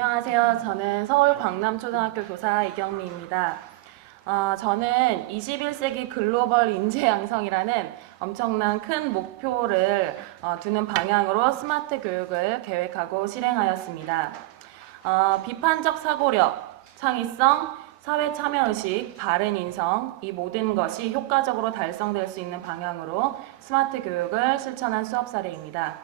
안녕하세요. 저는 서울 광남초등학교 교사 이경미입니다. 저는 21세기 글로벌 인재 양성이라는 엄청난 큰 목표를 두는 방향으로 스마트 교육을 계획하고 실행하였습니다. 비판적 사고력, 창의성, 사회 참여의식, 바른 인성, 이 모든 것이 효과적으로 달성될 수 있는 방향으로 스마트 교육을 실천한 수업 사례입니다.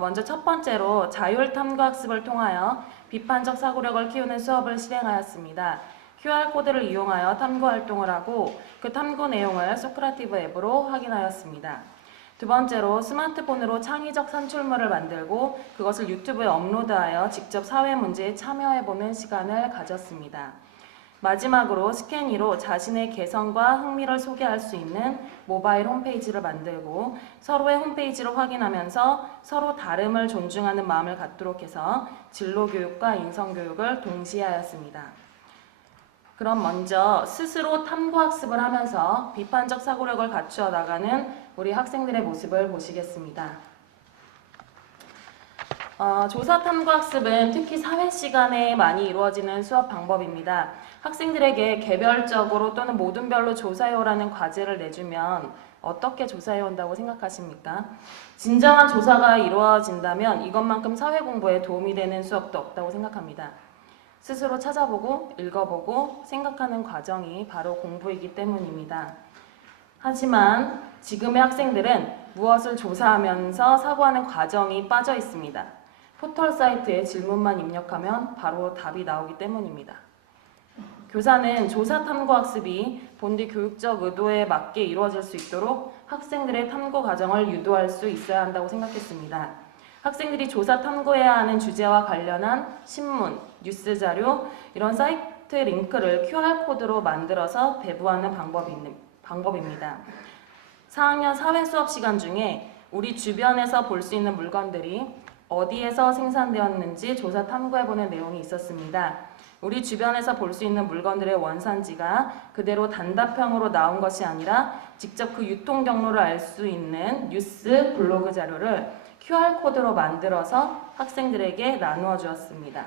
먼저 첫 번째로 자율탐구학습을 통하여 비판적 사고력을 키우는 수업을 실행하였습니다. QR코드를 이용하여 탐구 활동을 하고 그 탐구 내용을 소크라티브 앱으로 확인하였습니다. 두 번째로 스마트폰으로 창의적 산출물을 만들고 그것을 유튜브에 업로드하여 직접 사회 문제에 참여해보는 시간을 가졌습니다. 마지막으로 스캐니로 자신의 개성과 흥미를 소개할 수 있는 모바일 홈페이지를 만들고 서로의 홈페이지를 확인하면서 서로 다름을 존중하는 마음을 갖도록 해서 진로교육과 인성교육을 동시에 하였습니다. 그럼 먼저 스스로 탐구학습을 하면서 비판적 사고력을 갖추어 나가는 우리 학생들의 모습을 보시겠습니다. 조사 탐구학습은 특히 사회 시간에 많이 이루어지는 수업 방법입니다. 학생들에게 개별적으로 또는 모든별로 조사해오라는 과제를 내주면 어떻게 조사해온다고 생각하십니까? 진정한 조사가 이루어진다면 이것만큼 사회 공부에 도움이 되는 수업도 없다고 생각합니다. 스스로 찾아보고 읽어보고 생각하는 과정이 바로 공부이기 때문입니다. 하지만 지금의 학생들은 무엇을 조사하면서 사고하는 과정이 빠져 있습니다. 포털 사이트에 질문만 입력하면 바로 답이 나오기 때문입니다. 교사는 조사 탐구 학습이 본디 교육적 의도에 맞게 이루어질 수 있도록 학생들의 탐구 과정을 유도할 수 있어야 한다고 생각했습니다. 학생들이 조사 탐구해야 하는 주제와 관련한 신문, 뉴스 자료, 이런 사이트 링크를 QR코드로 만들어서 배부하는 방법입니다. 4학년 사회 수업 시간 중에 우리 주변에서 볼 수 있는 물건들이 어디에서 생산되었는지 조사 탐구해보는 내용이 있었습니다. 우리 주변에서 볼 수 있는 물건들의 원산지가 그대로 단답형으로 나온 것이 아니라 직접 그 유통 경로를 알 수 있는 뉴스, 블로그 자료를 QR코드로 만들어서 학생들에게 나누어 주었습니다.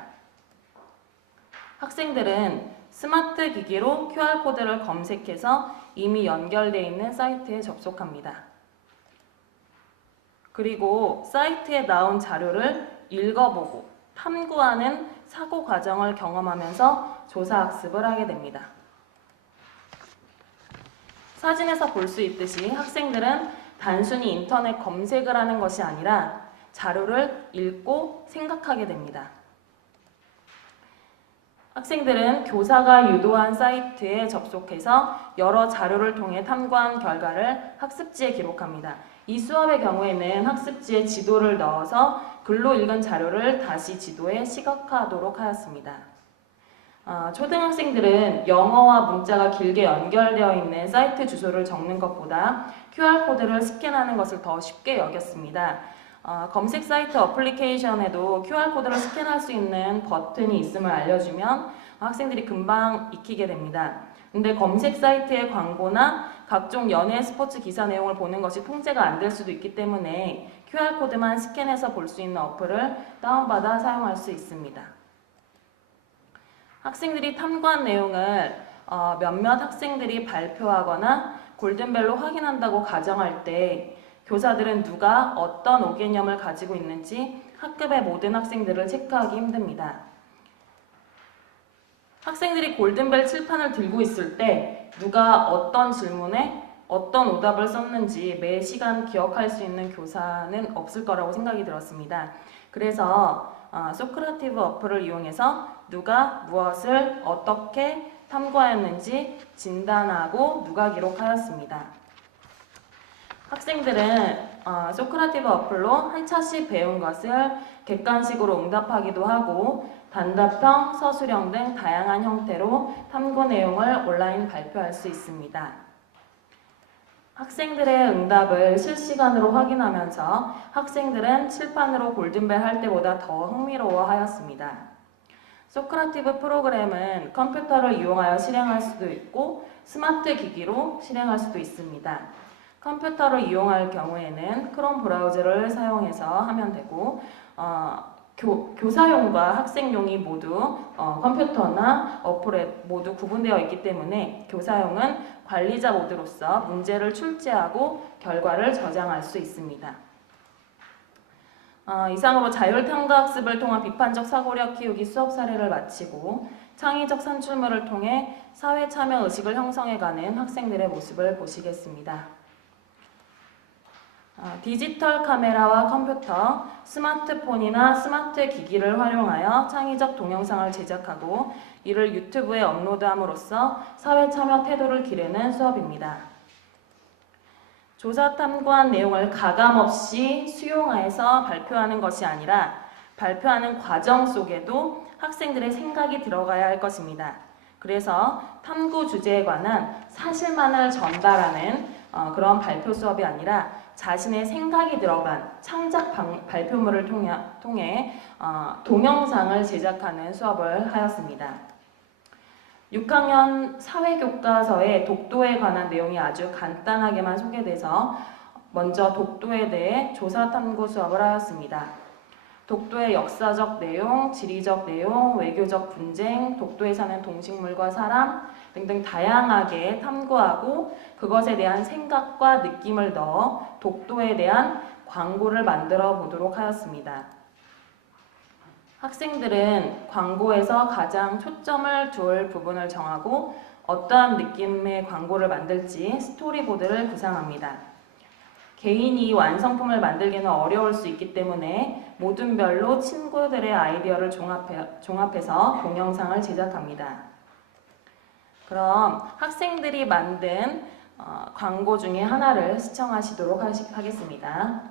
학생들은 스마트 기기로 QR코드를 검색해서 이미 연결되어 있는 사이트에 접속합니다. 그리고 사이트에 나온 자료를 읽어보고 탐구하는 사고 과정을 경험하면서 조사 학습을 하게 됩니다. 사진에서 볼 수 있듯이 학생들은 단순히 인터넷 검색을 하는 것이 아니라 자료를 읽고 생각하게 됩니다. 학생들은 교사가 유도한 사이트에 접속해서 여러 자료를 통해 탐구한 결과를 학습지에 기록합니다. 이 수업의 경우에는 학습지에 지도를 넣어서 글로 읽은 자료를 다시 지도에 시각화하도록 하였습니다. 초등학생들은 영어와 문자가 길게 연결되어 있는 사이트 주소를 적는 것보다 QR코드를 스캔하는 것을 더 쉽게 여겼습니다. 검색 사이트 어플리케이션에도 QR코드를 스캔할 수 있는 버튼이 있음을 알려주면 학생들이 금방 익히게 됩니다. 근데 검색 사이트의 광고나 각종 연예 스포츠 기사 내용을 보는 것이 통제가 안 될 수도 있기 때문에 QR코드만 스캔해서 볼 수 있는 어플을 다운받아 사용할 수 있습니다. 학생들이 탐구한 내용을 몇몇 학생들이 발표하거나 골든벨로 확인한다고 가정할 때 교사들은 누가 어떤 오개념을 가지고 있는지 학급의 모든 학생들을 체크하기 힘듭니다. 학생들이 골든벨 칠판을 들고 있을 때 누가 어떤 질문에 어떤 오답을 썼는지 매 시간 기억할 수 있는 교사는 없을 거라고 생각이 들었습니다. 그래서 소크라티브 어플을 이용해서 누가 무엇을 어떻게 탐구하였는지 진단하고 누가 기록하였습니다. 학생들은 소크라티브 어플로 한 차씩 배운 것을 객관식으로 응답하기도 하고 단답형, 서술형 등 다양한 형태로 탐구 내용을 온라인 발표할 수 있습니다. 학생들의 응답을 실시간으로 확인하면서 학생들은 칠판으로 골든벨 할 때보다 더 흥미로워하였습니다. 소크라티브 프로그램은 컴퓨터를 이용하여 실행할 수도 있고 스마트 기기로 실행할 수도 있습니다. 컴퓨터를 이용할 경우에는 크롬 브라우저를 사용해서 하면 되고 교사용과 학생용이 모두 컴퓨터나 어플에 모두 구분되어 있기 때문에 교사용은 관리자 모드로서 문제를 출제하고 결과를 저장할 수 있습니다. 이상으로 자율탐구학습을 통한 비판적 사고력 키우기 수업 사례를 마치고 창의적 산출물을 통해 사회 참여 의식을 형성해가는 학생들의 모습을 보시겠습니다. 디지털 카메라와 컴퓨터, 스마트폰이나 스마트 기기를 활용하여 창의적 동영상을 제작하고 이를 유튜브에 업로드함으로써 사회 참여 태도를 기르는 수업입니다. 조사 탐구한 내용을 가감없이 수용해서 발표하는 것이 아니라 발표하는 과정 속에도 학생들의 생각이 들어가야 할 것입니다. 그래서 탐구 주제에 관한 사실만을 전달하는 그런 발표 수업이 아니라 자신의 생각이 들어간 창작 발표물을 통해 동영상을 제작하는 수업을 하였습니다. 6학년 사회교과서에 독도에 관한 내용이 아주 간단하게만 소개돼서 먼저 독도에 대해 조사 탐구 수업을 하였습니다. 독도의 역사적 내용, 지리적 내용, 외교적 분쟁, 독도에 사는 동식물과 사람 등등 다양하게 탐구하고 그것에 대한 생각과 느낌을 넣어 독도에 대한 광고를 만들어 보도록 하였습니다. 학생들은 광고에서 가장 초점을 둘 부분을 정하고 어떠한 느낌의 광고를 만들지 스토리보드를 구상합니다. 개인이 완성품을 만들기는 어려울 수 있기 때문에 모둠별로 친구들의 아이디어를 종합해서 동영상을 제작합니다. 그럼 학생들이 만든 광고 중에 하나를 시청하시도록 하겠습니다.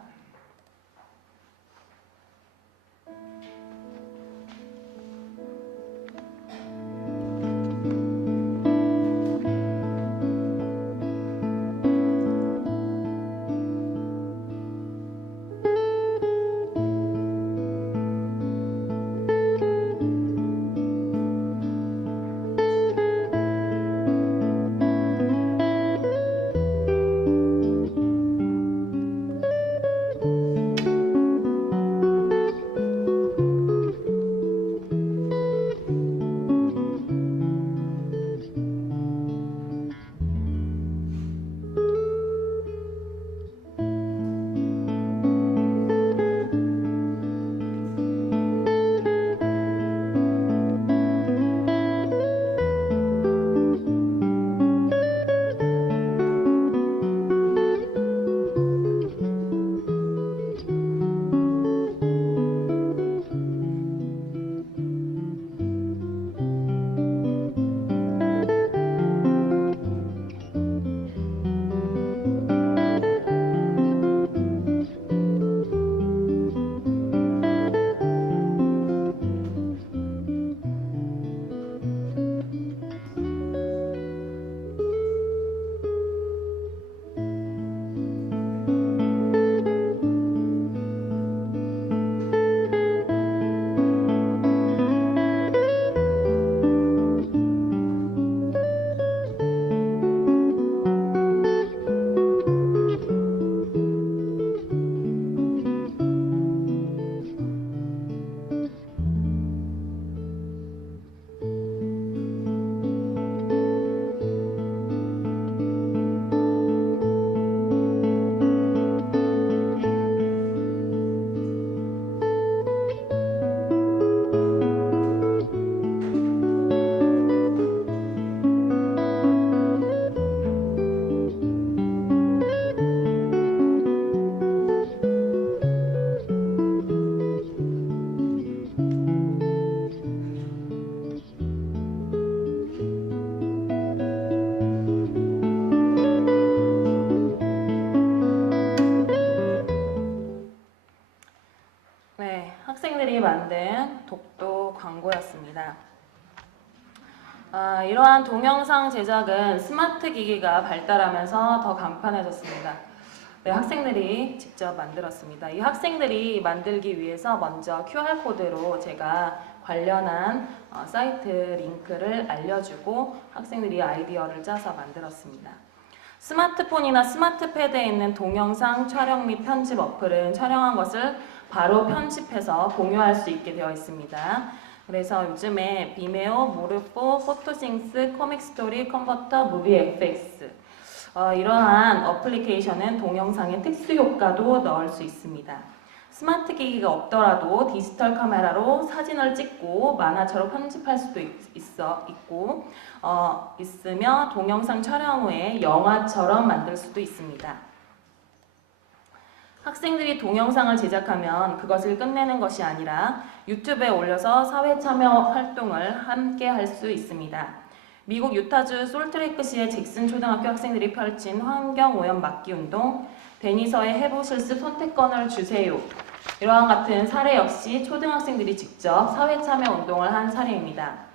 학생들이 만든 독도 광고였습니다. 이러한 동영상 제작은 스마트 기기가 발달하면서 더 간편해졌습니다. 네, 학생들이 직접 만들었습니다. 이 학생들이 만들기 위해서 먼저 QR코드로 제가 관련한 사이트 링크를 알려주고 학생들이 아이디어를 짜서 만들었습니다. 스마트폰이나 스마트패드에 있는 동영상 촬영 및 편집 어플은 촬영한 것을 바로 편집해서 공유할 수 있게 되어 있습니다. 그래서 요즘에 비메오, 모르포, 포토싱스, 코믹스토리, 컨버터, 무비 FX 이러한 어플리케이션은 동영상의 특수 효과도 넣을 수 있습니다. 스마트 기기가 없더라도 디지털 카메라로 사진을 찍고 만화처럼 편집할 수도 있으며 동영상 촬영 후에 영화처럼 만들 수도 있습니다. 학생들이 동영상을 제작하면 그것을 끝내는 것이 아니라 유튜브에 올려서 사회 참여 활동을 함께 할 수 있습니다. 미국 유타주 솔트레이크시의 잭슨 초등학교 학생들이 펼친 환경오염 막기 운동, 데니서의 해보실습 선택권을 주세요. 이러한 같은 사례 역시 초등학생들이 직접 사회 참여 운동을 한 사례입니다.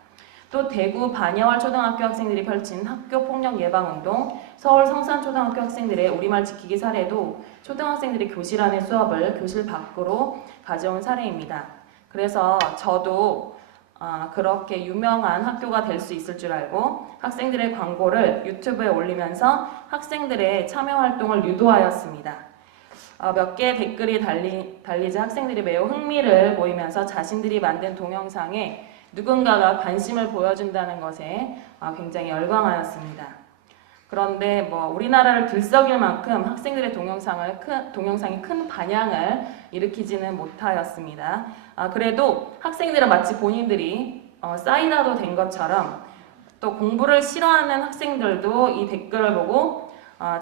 또 대구 반야월 초등학교 학생들이 펼친 학교 폭력 예방 운동, 서울 성산초등학교 학생들의 우리말 지키기 사례도 초등학생들이 교실 안의 수업을 교실 밖으로 가져온 사례입니다. 그래서 저도 그렇게 유명한 학교가 될 수 있을 줄 알고 학생들의 광고를 유튜브에 올리면서 학생들의 참여 활동을 유도하였습니다. 몇 개의 댓글이 달리자 학생들이 매우 흥미를 보이면서 자신들이 만든 동영상에 누군가가 관심을 보여준다는 것에 굉장히 열광하였습니다. 그런데 우리나라를 들썩일 만큼 학생들의 동영상이 큰 반향을 일으키지는 못하였습니다. 그래도 학생들은 마치 본인들이 사이다도 된 것처럼 또 공부를 싫어하는 학생들도 이 댓글을 보고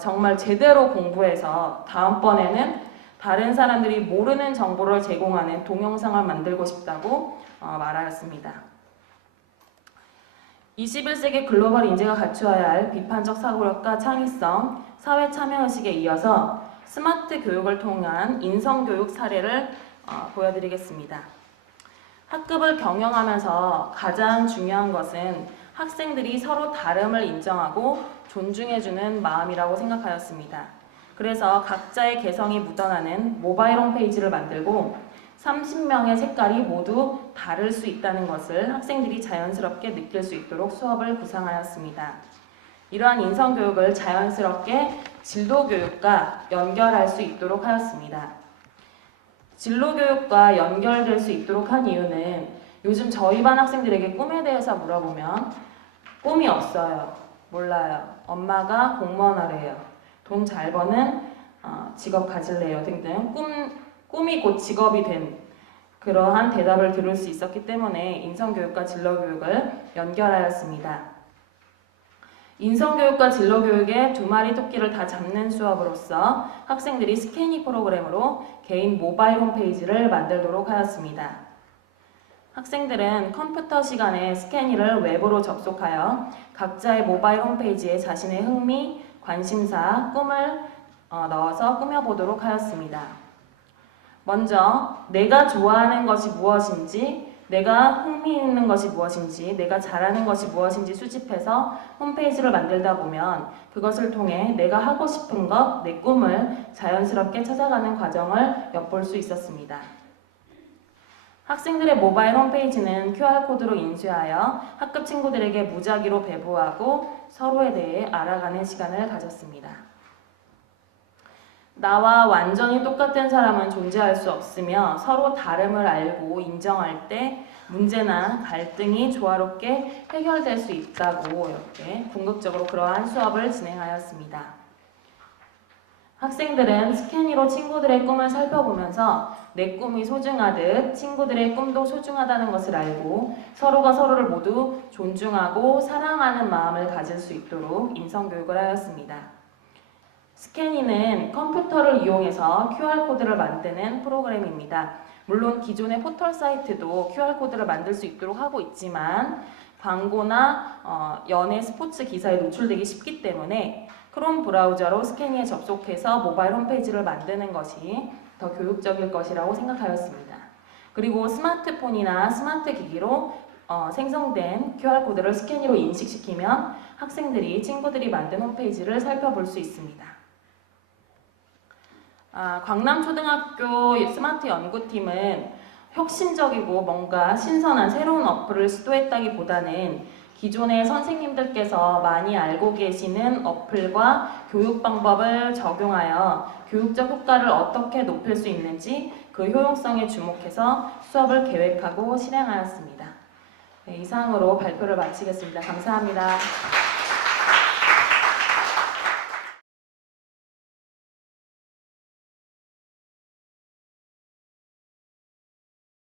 정말 제대로 공부해서 다음번에는 다른 사람들이 모르는 정보를 제공하는 동영상을 만들고 싶다고 말하였습니다. 21세기 글로벌 인재가 갖추어야 할 비판적 사고력과 창의성, 사회 참여의식에 이어서 스마트 교육을 통한 인성교육 사례를 보여드리겠습니다. 학급을 경영하면서 가장 중요한 것은 학생들이 서로 다름을 인정하고 존중해주는 마음이라고 생각하였습니다. 그래서 각자의 개성이 묻어나는 모바일 홈페이지를 만들고 30명의 색깔이 모두 다를 수 있다는 것을 학생들이 자연스럽게 느낄 수 있도록 수업을 구상하였습니다. 이러한 인성교육을 자연스럽게 진로교육과 연결할 수 있도록 하였습니다. 진로교육과 연결될 수 있도록 한 이유는 요즘 저희 반 학생들에게 꿈에 대해서 물어보면 꿈이 없어요. 몰라요. 엄마가 공무원 하래요. 돈 잘 버는 직업 가질래요. 등등 꿈이 곧 직업이 된 그러한 대답을 들을 수 있었기 때문에 인성교육과 진로교육을 연결하였습니다. 인성교육과 진로교육의 두 마리 토끼를 다 잡는 수업으로서 학생들이 스캐니 프로그램으로 개인 모바일 홈페이지를 만들도록 하였습니다. 학생들은 컴퓨터 시간에 스캐니를 웹으로 접속하여 각자의 모바일 홈페이지에 자신의 흥미, 관심사, 꿈을 넣어서 꾸며보도록 하였습니다. 먼저 내가 좋아하는 것이 무엇인지, 내가 흥미 있는 것이 무엇인지, 내가 잘하는 것이 무엇인지 수집해서 홈페이지를 만들다 보면 그것을 통해 내가 하고 싶은 것, 내 꿈을 자연스럽게 찾아가는 과정을 엿볼 수 있었습니다. 학생들의 모바일 홈페이지는 QR코드로 인쇄하여 학급 친구들에게 무작위로 배부하고 서로에 대해 알아가는 시간을 가졌습니다. 나와 완전히 똑같은 사람은 존재할 수 없으며 서로 다름을 알고 인정할 때 문제나 갈등이 조화롭게 해결될 수 있다고 이렇게 궁극적으로 그러한 수업을 진행하였습니다. 학생들은 스캐니로 친구들의 꿈을 살펴보면서 내 꿈이 소중하듯 친구들의 꿈도 소중하다는 것을 알고 서로가 서로를 모두 존중하고 사랑하는 마음을 가질 수 있도록 인성교육을 하였습니다. 스캐니는 컴퓨터를 이용해서 QR코드를 만드는 프로그램입니다. 물론 기존의 포털 사이트도 QR코드를 만들 수 있도록 하고 있지만 광고나 연예 스포츠 기사에 노출되기 쉽기 때문에 크롬 브라우저로 스캐니에 접속해서 모바일 홈페이지를 만드는 것이 더 교육적일 것이라고 생각하였습니다. 그리고 스마트폰이나 스마트 기기로 생성된 QR코드를 스캐니로 인식시키면 학생들이 친구들이 만든 홈페이지를 살펴볼 수 있습니다. 광남초등학교 스마트 연구팀은 혁신적이고 뭔가 신선한 새로운 어플을 시도했다기보다는 기존의 선생님들께서 많이 알고 계시는 어플과 교육 방법을 적용하여 교육적 효과를 어떻게 높일 수 있는지 그 그 효용성에 주목해서 수업을 계획하고 실행하였습니다. 네, 이상으로 발표를 마치겠습니다. 감사합니다.